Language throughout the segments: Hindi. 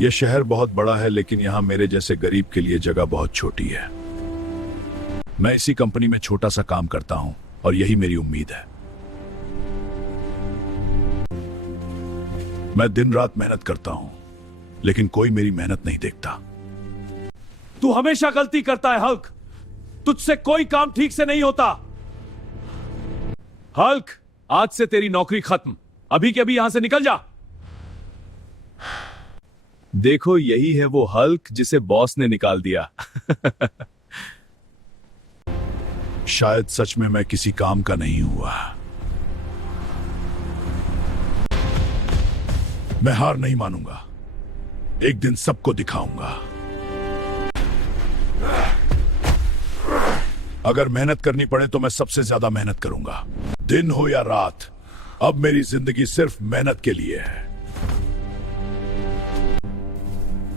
यह शहर बहुत बड़ा है, लेकिन यहाँ मेरे जैसे गरीब के लिए जगह बहुत छोटी है। मैं इसी कंपनी में छोटा सा काम करता हूँ और यही मेरी उम्मीद है। मैं दिन रात मेहनत करता हूँ, लेकिन कोई मेरी मेहनत नहीं देखता। तू हमेशा गलती करता है हल्क। तुझसे कोई काम ठीक से नहीं होता। हल्क, आज से तेरी नौकरी खत्म। अभी के अभी यहां से निकल जा। देखो, यही है वो हल्क जिसे बॉस ने निकाल दिया। शायद सच में मैं किसी काम का नहीं हुआ। मैं हार नहीं मानूंगा। एक दिन सबको दिखाऊंगा। अगर मेहनत करनी पड़े तो मैं सबसे ज्यादा मेहनत करूंगा, दिन हो या रात। अब मेरी जिंदगी सिर्फ मेहनत के लिए है।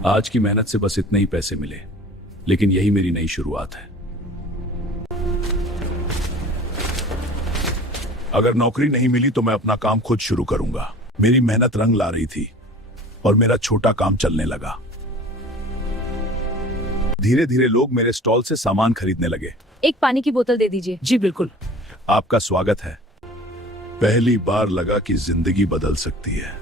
आज की मेहनत से बस इतने ही पैसे मिले, लेकिन यही मेरी नई शुरुआत है। अगर नौकरी नहीं मिली तो मैं अपना काम खुद शुरू करूंगा। मेरी मेहनत रंग ला रही थी और मेरा छोटा काम चलने लगा। धीरे धीरे लोग मेरे स्टॉल से सामान खरीदने लगे। एक पानी की बोतल दे दीजिए। जी बिल्कुल। आपका स्वागत है। पहली बार लगा कि जिंदगी बदल सकती है।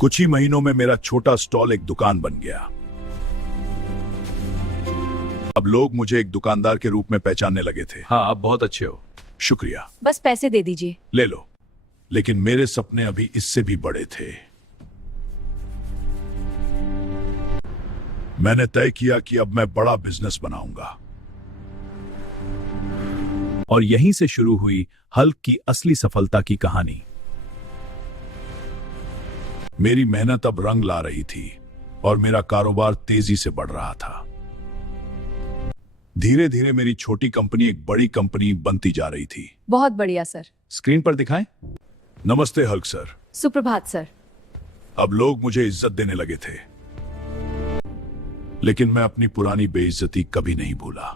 कुछ ही महीनों में मेरा छोटा स्टॉल एक दुकान बन गया। अब लोग मुझे एक दुकानदार के रूप में पहचानने लगे थे। हाँ, आप बहुत अच्छे हो। शुक्रिया। बस पैसे दे दीजिए। ले लो। लेकिन मेरे सपने अभी इससे भी बड़े थे। मैंने तय किया कि अब मैं बड़ा बिजनेस बनाऊंगा। और यहीं से शुरू हुई हल्क की असली सफलता की कहानी। मेरी मेहनत अब रंग ला रही थी और मेरा कारोबार तेजी से बढ़ रहा था। धीरे धीरे मेरी छोटी कंपनी एक बड़ी कंपनी बनती जा रही थी। बहुत बढ़िया सर। स्क्रीन पर दिखाएं। नमस्ते हल्क सर। सुप्रभात सर। अब लोग मुझे इज्जत देने लगे थे, लेकिन मैं अपनी पुरानी बेइज्जती कभी नहीं भूला।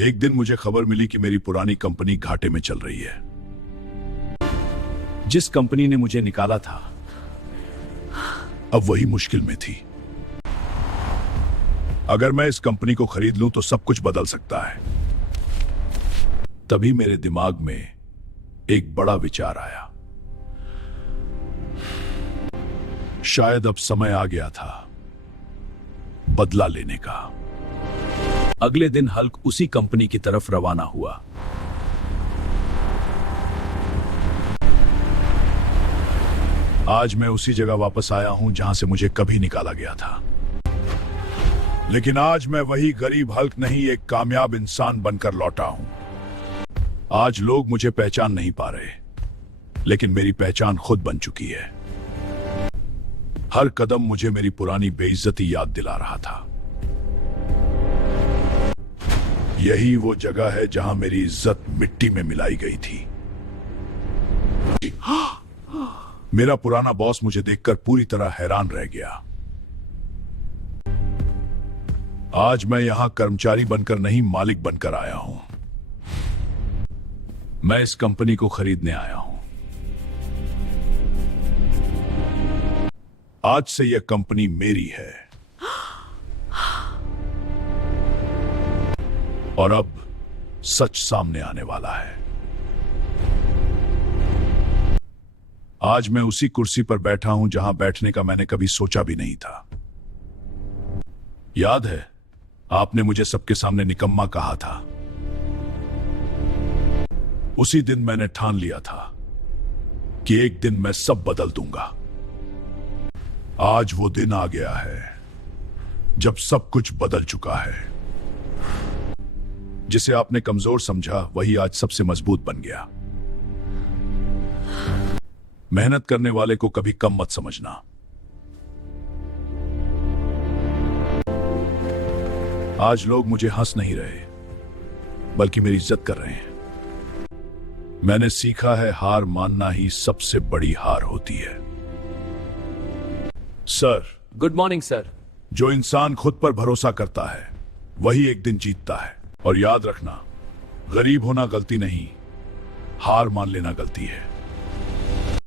एक दिन मुझे खबर मिली कि मेरी पुरानी कंपनी घाटे में चल रही है। जिस कंपनी ने मुझे निकाला था, अब वही मुश्किल में थी। अगर मैं इस कंपनी को खरीद लूं तो सब कुछ बदल सकता है। तभी मेरे दिमाग में एक बड़ा विचार आया। शायद अब समय आ गया था बदला लेने का। अगले दिन हल्क उसी कंपनी की तरफ रवाना हुआ। आज मैं उसी जगह वापस आया हूं जहां से मुझे कभी निकाला गया था। लेकिन आज मैं वही गरीब हल्क नहीं, एक कामयाब इंसान बनकर लौटा हूं। आज लोग मुझे पहचान नहीं पा रहे, लेकिन मेरी पहचान खुद बन चुकी है। हर कदम मुझे मेरी पुरानी बेइज्जती याद दिला रहा था। यही वो जगह है जहां मेरी इज्जत मिट्टी में मिलाई गई थी। मेरा पुराना बॉस मुझे देखकर पूरी तरह हैरान रह गया। आज मैं यहां कर्मचारी बनकर नहीं, मालिक बनकर आया हूं। मैं इस कंपनी को खरीदने आया हूं। आज से यह कंपनी मेरी है। और अब सच सामने आने वाला है। आज मैं उसी कुर्सी पर बैठा हूं जहां बैठने का मैंने कभी सोचा भी नहीं था। याद है, आपने मुझे सबके सामने निकम्मा कहा था। उसी दिन मैंने ठान लिया था कि एक दिन मैं सब बदल दूंगा। आज वो दिन आ गया है जब सब कुछ बदल चुका है। जिसे आपने कमजोर समझा, वही आज सबसे मजबूत बन गया। मेहनत करने वाले को कभी कम मत समझना। आज लोग मुझे हंस नहीं रहे, बल्कि मेरी इज्जत कर रहे हैं। मैंने सीखा है, हार मानना ही सबसे बड़ी हार होती है। सर। Good morning sir. जो इंसान खुद पर भरोसा करता है, वही एक दिन जीतता है। और याद रखना, गरीब होना गलती नहीं, हार मान लेना गलती है।